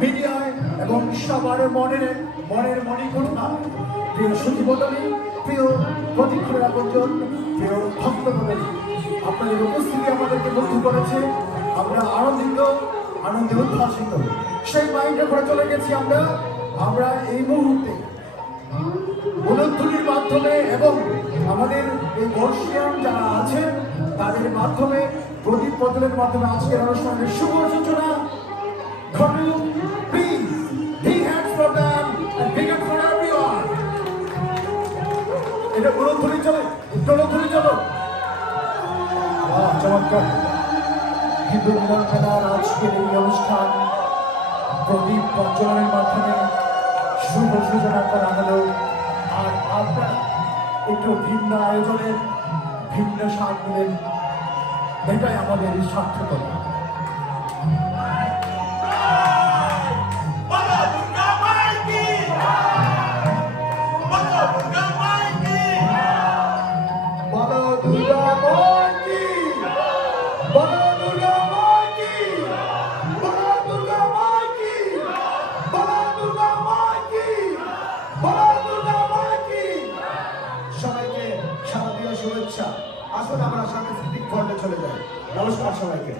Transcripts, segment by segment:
মিডিয়ায় এবং সবার মনের মনের মনে মণিকোঠা প্রিয় সচিবদলী প্রিয় প্রতিক্ষণের আপনজন প্রিয় ভক্তমণ্ডলী আপনাদের উপস্থিতি আমাদেরকে মুগ্ধ করেছে। আমরা আনন্দিত, আনন্দে উদ্ভাসিত সেই মাইন্ডে করে চলে গেছি আমরা। আমরা এই মুহূর্তে উলুধ্বনির মাধ্যমে এবং আমাদের এই বর্ষিয়ান যারা আছেন, তাদের মাধ্যমে, প্রদীপ প্রদলের মাধ্যমে আজকের অনুষ্ঠানের শুভ সূচনা for everyone এটা উলুধ্বনি চলে উত্তরধ্বনি চলো চমৎকার হিন্দু মেলার আজকের অনুষ্ঠান প্রদীপ মাধ্যমে শুভ সূচনা করা হলো আর আপনারা একটু ভিন্ন আয়োজনের ভিন্ন স্বাদ এটাই আমাদের সার্থকতা নমস্কার সবাইকে।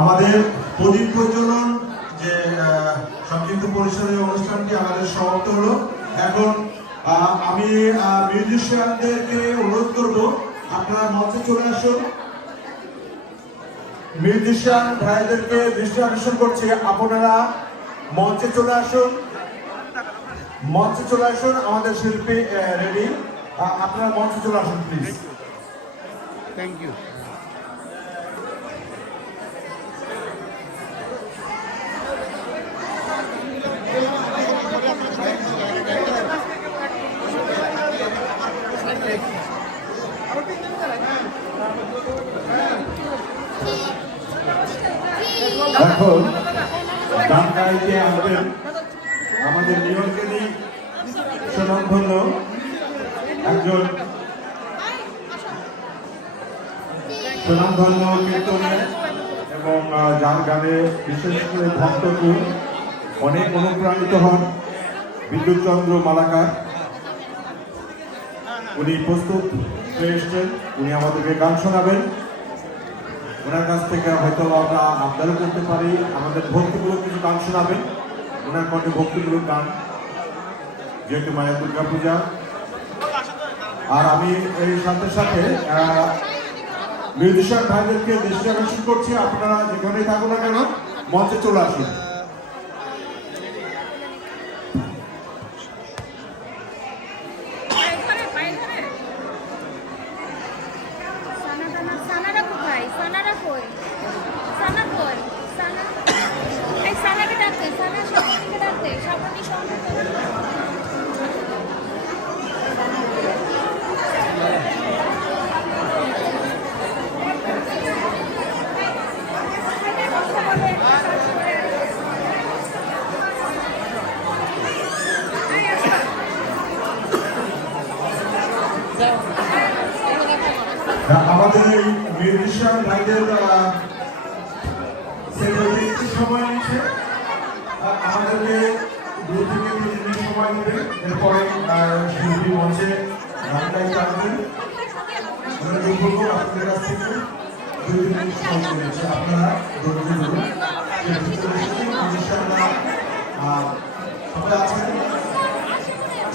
আমাদের প্রদীপ প্রজ্বলন যে সংক্ষিপ্ত পরিসরের অনুষ্ঠানটি আমাদের সমাপ্ত হলো। এখন আমি মিউজিশিয়ানদেরকে অনুরোধ করব, আপনারা মঞ্চে চলে আসুন। মিউজিশিয়ান ভাইদেরকে দৃষ্টি আকর্ষণ করছে, আপনারা মঞ্চে চলে আসুন। মঞ্চে চলে আসুন, আমাদের শিল্পী রেডি। আপনারা মঞ্চে চলে আসুন, প্লিজ। থ্যাংক ইউ এখন গান গাইতে আমাদের আমাদের নিয়ন্ত্রণী সুনামধন্য একজন সুনামধন্য কীর্তনে এবং যার গানে বিশেষ করে অনেক অনুপ্রাণিত হন বিদ্যুৎ চন্দ্র মালাকার। উনি প্রস্তুত হয়ে এসছেন, উনি আমাদেরকে গান শোনাবেন। ওনার কাছ থেকে হয়তো আমরা আবদারও করতে পারি, আমাদের ভক্তিমূলক কিছু গান শোনাবেন। ওনার কণ্ঠে ভক্তিমূলক গান, যেহেতু মায়া দুর্গা পূজা আর আমি এই সাথে সাথে মিউজিশিয়ান ভাইদেরকে দৃষ্টি আকর্ষণ করছি, আপনারা যেখানেই থাকুন না কেন, মঞ্চে চলে আসুন। আমাদের এই মিউজিশিয়ান ভাইদের একটু সময় নিচ্ছে। আমাদেরকে দু থেকে তিন মিনিট সময় নেবে এরপরে শিল্পী মঞ্চে গান গাইতে আসবেন আমরা যে বলব? আপনাদের কাছ থেকে দুই তিন মিনিট সময় নিচ্ছে। আপনারা ধৈর্য সবাই আছেন?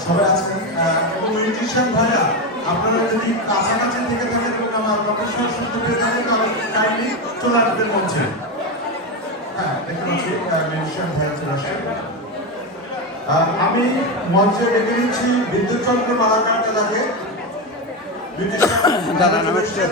সবাই আছেন? মিউজিশিয়ান ভাইরা আপনারা যদি কাছাকাছি থেকে থাকেন এবং আমার প্রফেশনাল শুনতে পেয়ে থাকেন তাহলে কাইন্ডলি চলে আসবেন মঞ্চে। হ্যাঁ আমি মঞ্চে ডেকে নিচ্ছি বিদ্যুৎ চন্দ্র মালাকার দাদাকে মিউজিশিয়ান দাদা, নমস্কার।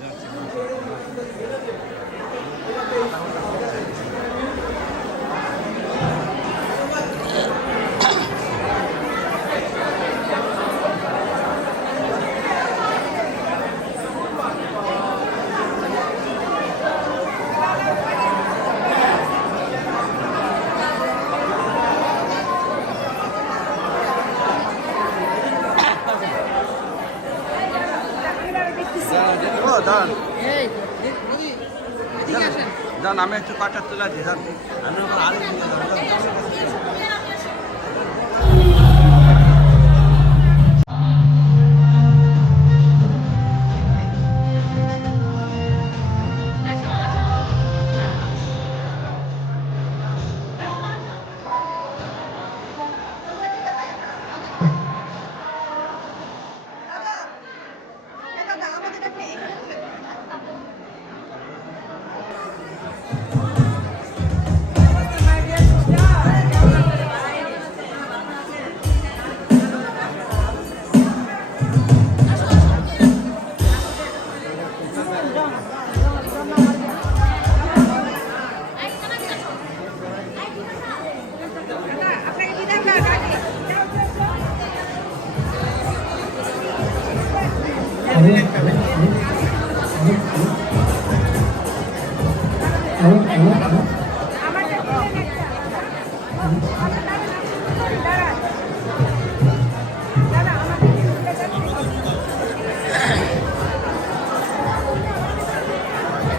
gracias. দাঁড়ান দাঁড়ান আমি একটু কাটার তোলা দিই আমি আলু ừ, ừ, ừ.